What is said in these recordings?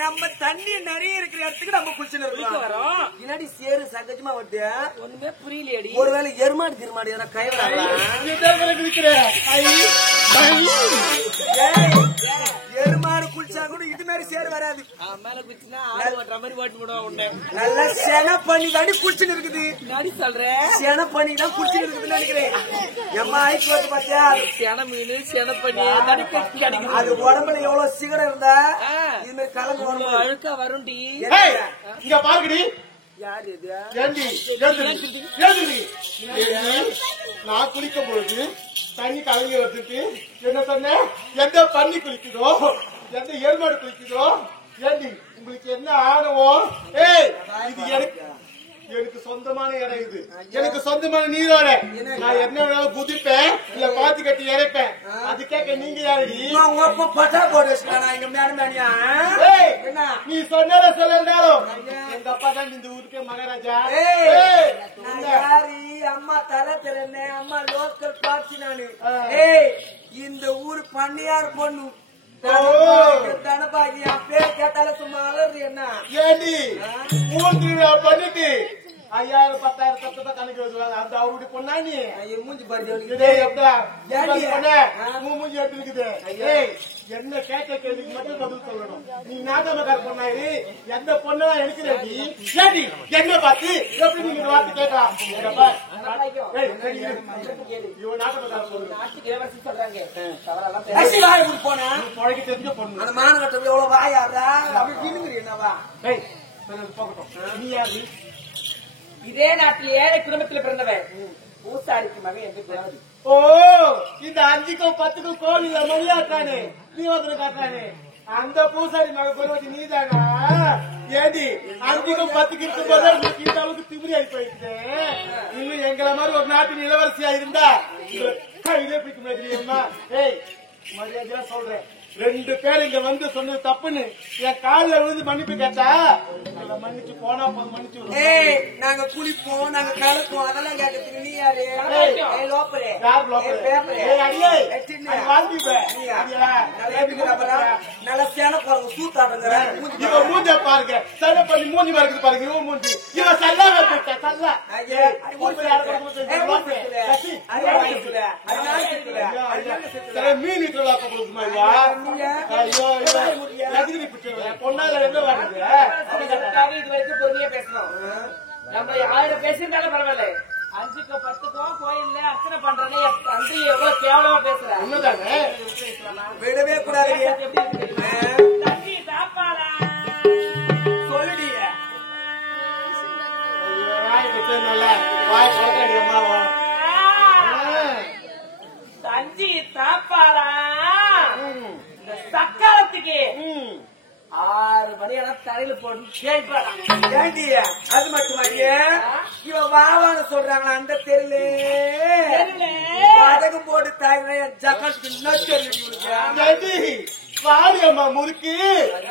நம்ம தண்ணி நிறைய இருக்கிற இடத்துக்கு நம்ம குளிச்சு வரோம். இல்லாடி சேரு சகஜமா வருது. ஒண்ணுமே புரியலையடி. ஒருவேளை எருமாடு திருமாடு எதனா கைவிடலாம். எருமாடு சேர் வராது. மேல குச்சினா ஆடு ஓட்டுற மாதிரி ஓட்டு விடுவோம் உன்னை. நல்லா சென பண்ணி தாண்டி குடிச்சுன்னு இருக்குது. நடி சொல்றேன் சென பண்ணி தான் குடிச்சுன்னு இருக்குதுன்னு நினைக்கிறேன். எம்மா ஆயிட்டு வந்து பாத்தியா சென மீன் சென பண்ணி கிடைக்கும். அது உடம்புல எவ்வளவு சிகரம் இருந்தா இது மாதிரி கலந்து உடம்பு அழுக்கா வரும்டி. இங்க பாருங்கடி. யாரு இது? நான் குளிக்கும் பொழுது தண்ணி கலங்கி வந்துட்டு என்ன சொன்ன? எந்த பண்ணி குளிக்குதோ எந்த எருமாடு குளிக்குதோ ஏண்டி உங்களுக்கு என்ன ஆணவம்? ஏய் இது எனக்கு சொந்தமான இடம், இது எனக்கு சொந்தமான நீரோட. நான் என்ன வேணாலும் குதிப்பேன் இல்ல பாத்து கட்டி இறைப்பேன். அது கேட்க நீங்க யாரு? பட்டா போட்டு இங்க மேனியா நீ சொன்ன சொல்லனாலும் எங்க அப்பா தான் இந்த ஊருக்கு மகாராஜா. யாரு அம்மா தர திறன அம்மா லோக்கல் காட்சி நானு. இந்த ஊரு பண்ணியார் பொண்ணு தனபாகி என் பேர் கேட்டால சும்மா அலறது. என்ன ஏண்டி ஊர் திருவிழா பண்ணிட்டு 5000 10,000 தப்பு கணக்கு வச்சுவாங்க. அந்த அவருடைய பொண்ணா நீ மூஞ்சி பாரு மூஞ்சி எப்படி இருக்குது? என்ன கேட்க கேள்விக்கு மட்டும் பதில் சொல்லணும். நீ நாகமகார பொண்ணாயிரு எந்த பொண்ணா எடுக்கிறீ? ஏடி என்ன பார்த்து எப்படி நீங்க இந்த வார்த்தை கேட்கலாம்? இவன் நாகமகார போனா பழகி தெரிஞ்ச பொண்ணு. அந்த மானகட்டம் எவ்வளவு வாயாடுறா அப்படி என்னவா போகட்டும். நீ யாரு? இதே நாட்டில் ஏழை குடும்பத்தில் பிறந்தவன் பூசாரிக்கு மகன் என்று கூடாது. ஓ இந்த 5க்கும் 10க்கும் கோவில மணியாக்கானே நீ வந்து காட்டானே அந்த பூசாரி மக குருவதி நீதானா? ஏடி 5க்கும் 10க்கும் இருக்கும் போது உங்களுக்கு இந்த அளவுக்கு திமிரி ஆகி போயிட்டு இன்னும் எங்களை மாதிரி ஒரு நாட்டின் இளவரசியா இருந்தா கையிலே பிடிக்க முடியாதுமா. ஏய் மரியாதையா சொல்றேன். 2 பேர் இங்க வந்து சொன்னது தப்புன்னு என் காலில் விழுந்து மன்னிப்பு கேட்டா மன்னிச்சு போனா போதும். மன்னிச்சு நாங்க குளிப்போம் நாங்க கலப்போம் அதெல்லாம் கேட்கறதுக்கு நீ யாரு? நல்ல சேன போறது சூத்தாடுங்க. இவன் மூஞ்ச பாருங்க சண்டை பண்ணி மூஞ்சி பாருங்க பாருங்க. இவன் மூஞ்சி இவன் சல்லா சல்லா மீன் பொண்ணால என்ன வாங்க இது வரைக்கும் பொறுமையா பேசணும். நம்ம 1000 பேசியிருந்தாலும் பரவாயில்ல. 5க்கும் 10க்கும் கோயில்ல அர்ச்சனை பண்றேன்னு அன்று எவ்வளவு கேவலமா பேசுறேன். உண்மைதானே? விடவே கூடாது. தண்ணி சாப்பாடா சொல்லுடி. தஞ்சி சாப்பாடா சக்காலத்துக்கு 6 மணி எல்லாம் தலையில போட்டு ஏண்டி அது மட்டுமாடிய இவன் வாவான்னு சொல்றாங்களா அந்த தெருல பதகம் போட்டு தாய்னா ஜக்கி வாடியம்மா முறுக்கு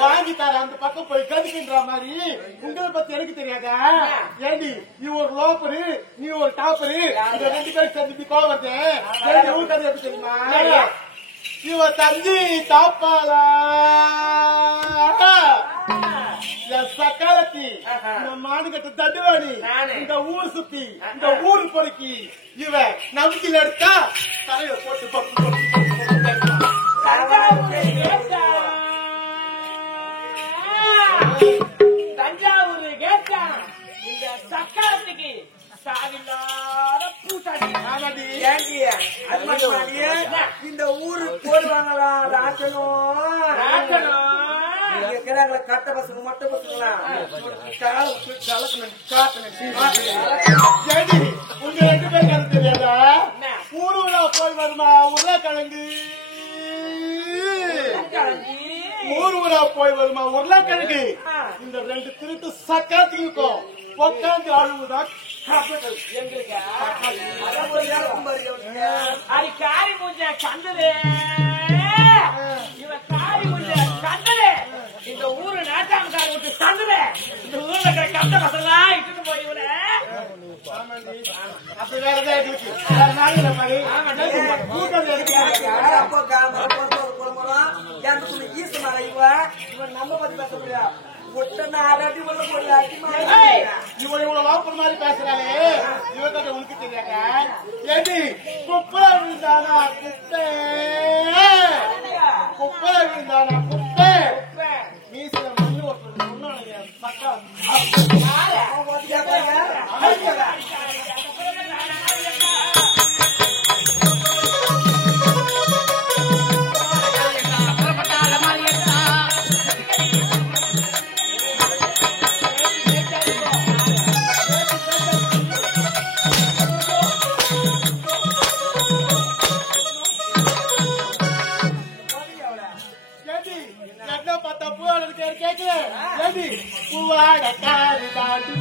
வாங்கி தர அந்த பக்கம் போய் கதுக்கின்ற மாதிரி உங்களை பத்தி எனக்கு தெரியாதா? ஏண்டி நீ ஒரு லோப்பரு நீ ஒரு டாப்பரு இந்த 2 பேருக்கு சந்திப்பி கோவம் வருது. எப்படி தெரியுமா? இவ தஞ்சி தாப்பாளா சக்காலத்தி இந்த மாடுகட்ட தட்டுவாடி இந்த ஊர் சுத்தி இந்த ஊர் பொறுக்கி இவ நம்பிக்கையில் எடுத்தா தலையில போட்டு தஞ்சாவூர் கேட்டா இந்த சக்காலத்துக்கு சாவில்லாத பூசாடி அது மட்டுமாடிய இந்த ஊரு போடுவாங்களா ராட்டணும் கட்ட பசங்க மொட்டை பசங்களா உங்க 2 பேர் கருத்து தெரியாதா? ஊருலா போய் வருமா உருளைக்கிழங்கு ஊருலா போய் வருமா உருளைக்கிழங்கு இந்த 2 திருட்டு சக்காத்திக்கும் உட்காந்து அழுவுதான் காரி மூஞ்ச கண்டது இவன் காரி மூஞ்ச கண்டது இந்த ஊரு நாட்டாமக்கார விட்டு கண்டது இந்த ஊர்ல இருக்கிற கண்ட பசங்களா இட்டு போய் இவன அப்படி வேறதான் நம்ம பத்தி பேச முடியாது. இவன் இவ்வளவு லாபம் மாதிரி பேசுறாளே இவன் உனக்கு தெரியாங்க. ஏடி குப்பை விழுந்தானா குப்பை குப்பை விழுந்தானா குப்பை ஏடி என்ன பார்த்தா பூவால கேட்கல ஏடி பூவாட காரி தாண்டி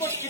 போட்டு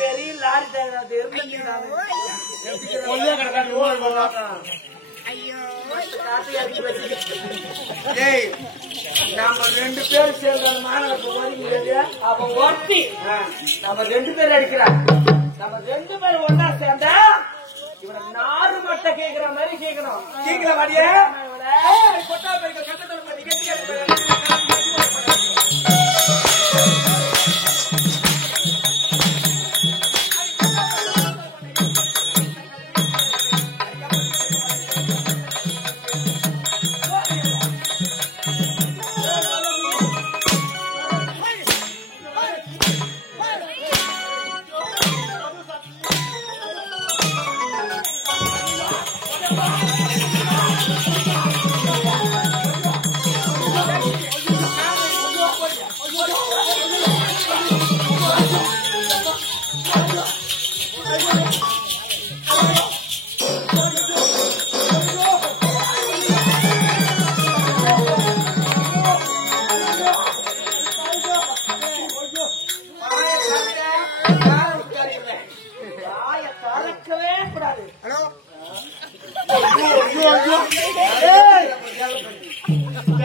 பெரிய லாரி நம்ம 2 பேரும் சேர்ந்த அப்ப ஒருத்தி நம்ம 2 பேரும் அடிக்கிறான். நம்ம 2 பேரும் ஒன்னா சேர்ந்தா இவனை நாறு மட்டை கேட்கிற மாதிரி கேட்கணும். கேட்கல மாடியே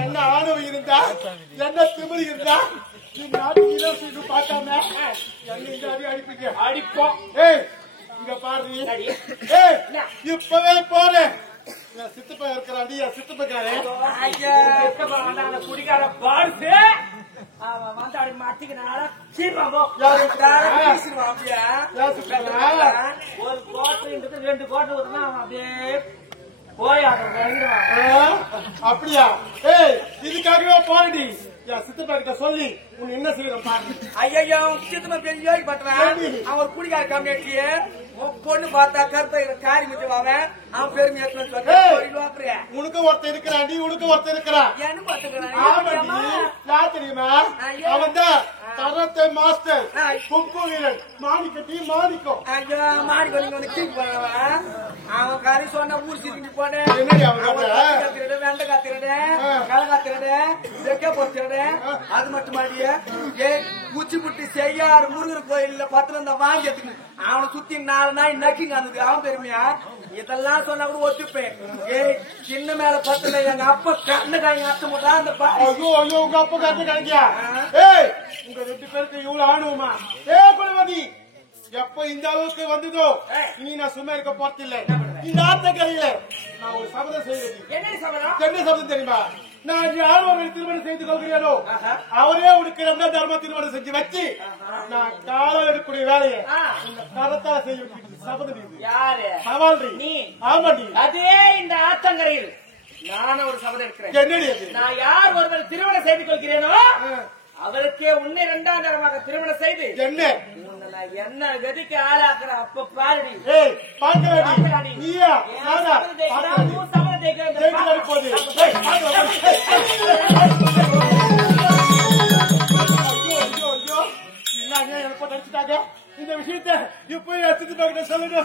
என்ன ஆணவம் இருந்தா என்ன திமிரு இருந்தா நாட்டு பார்க்காம என்ன அடிப்பீங்க அடிப்போம். ஏய் இங்க பாரு, இப்பவே போறேன். சித்தப்பா இருக்கிறாண்டி, சித்தப்பக்காரன் குடிக்கார பாடு அவன் வந்து அப்படி மாட்டிக்கினால ஒரு கோட்டை 2 கோட்டை விட்டுனா அவன் அப்படியே போய் அப்படியா? ஏய் இதுக்காகவே போறடி. சித்தப்பா சொல்லி உன் என்ன செய்யணும் பாரு. ஐயோ சித்தப்பா பெரிய பண்றான். அவன் குடிக்கார கம்யூனிட்டிய பொண்ணு பார்த்தா கருப்பை காரி மிச்சவாவன் அவன் பெருமையா உனக்கு ஒருத்தர் இருக்கிறாண்டி, உனக்கு ஒருத்தர் இருக்கிறான். என்ன பாத்துக்கிறான் தெரியுமா? அவன் தான் தரத்தை மாஸ்டர், கும்பு வீரன், மாணிக்கட்டி மாணிக்கம். ஐயோ மாணிக்கம் நீங்க வந்து கீழ் போனவன் அவன் கறி சொன்ன ஊர் சிரிஞ்சு போனேன் என்னடி அவன் கதை? கத்திரடு வெண்டை கத்திரடு களை கத்திரடு வெக்க பொறுத்திரடு அது மட்டுமாடியே உச்சி புட்டி செய்யாறு முருகர் கோயில்ல பத்திரம் வாங்கி எடுத்துக்கணும் அவனை சுத்தி 4 நாய் நக்கிங்க அந்த அவன் பெருமையா இதெல்லாம் சொன்னா கூட ஒத்துப்பேன் சின்ன மேல பத்துல எங்க அப்பா கண்ணு காய் ஆத்த மாட்டா அந்த ஐயோ ஐயோ உங்க அப்பா கண்ணு காய்க்கியா உங்க 2 பேருக்கு இவ்வளவு ஆணுமா குலமதி எப்ப இந்த அளவுக்கு வந்ததோ இனி நான் சும்மா இருக்க போறதில்லை இந்த ஆத்தக்கரையில நான் ஒரு சபதம் செய்யறது என்ன சபதம் தெரியுமா நான் ஆழ்வாரை திருமணம் செய்து கொள்கிறேனோ அவரே உனக்கு ரொம்ப தர்ம திருமணம் செஞ்சு வச்சு நான் காலம் எடுக்கக்கூடிய வேலையை இந்த கரத்தால செய்ய சபதம் யாரு சவால்றி நீ ஆமாடி அதே இந்த ஆத்தங்கரையில் நானும் ஒரு சபதம் இருக்கிறேன் என்னடி அது நான் யார் ஒருவர் திருமணம் செய்து கொள்கிறேனோ அவருக்கே உன்னை 2ஆம் தரமாக திருமணம் செய்து என்ன கதிக்கு ஆளாக்குற அப்ப பாருடி பாக்கலாடி நீயா போது நினைச்சிட்டாங்க இந்த விஷயத்த இப்ப எடுத்துட்டு சொல்லுங்க